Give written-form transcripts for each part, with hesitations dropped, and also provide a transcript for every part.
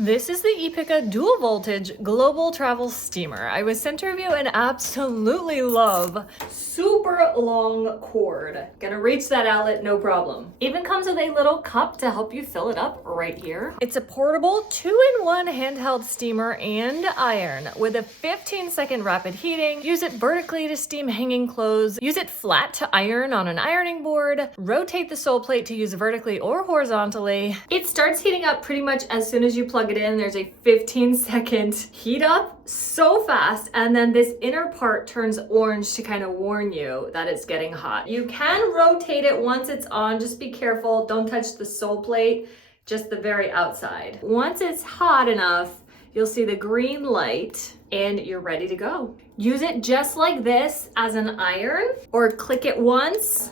This is the Epicka dual voltage global travel steamer. I was sent to review and absolutely love. Super long cord. Gonna reach that outlet, no problem. Even comes with a little cup to help you fill it up right here. It's a portable 2-in-1 handheld steamer and iron with a 15-second rapid heating. Use it vertically to steam hanging clothes. Use it flat to iron on an ironing board. Rotate the sole plate to use vertically or horizontally. It starts heating up pretty much as soon as you plug it in. There's a 15-second heat up so fast, and then this inner part turns orange to kind of warn you that it's getting hot. You can rotate it once it's on. Just be careful, don't touch the sole plate, just the very outside. Once it's hot enough, you'll see the green light and you're ready to go. Use it just like this as an iron, or click it once.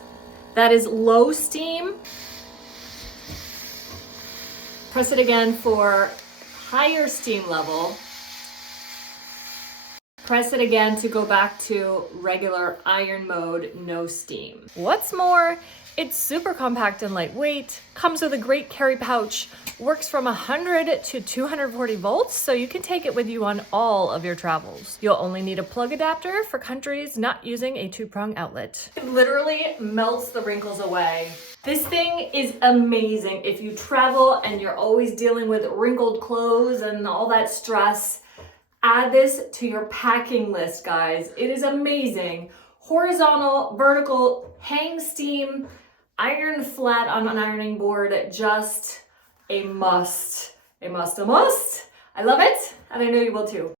That is low steam. Press it again for higher steam level. Press it again to go back to regular iron mode, no steam. What's more, it's super compact and lightweight, comes with a great carry pouch, works from 100 to 240 volts, so you can take it with you on all of your travels. You'll only need a plug adapter for countries not using a 2-prong outlet. It literally melts the wrinkles away. This thing is amazing if you travel and you're always dealing with wrinkled clothes and all that stress. Add this to your packing list, guys. It is amazing. Horizontal, vertical, hang steam, iron flat on an ironing board, just a must. A must, a must. I love it, and I know you will too.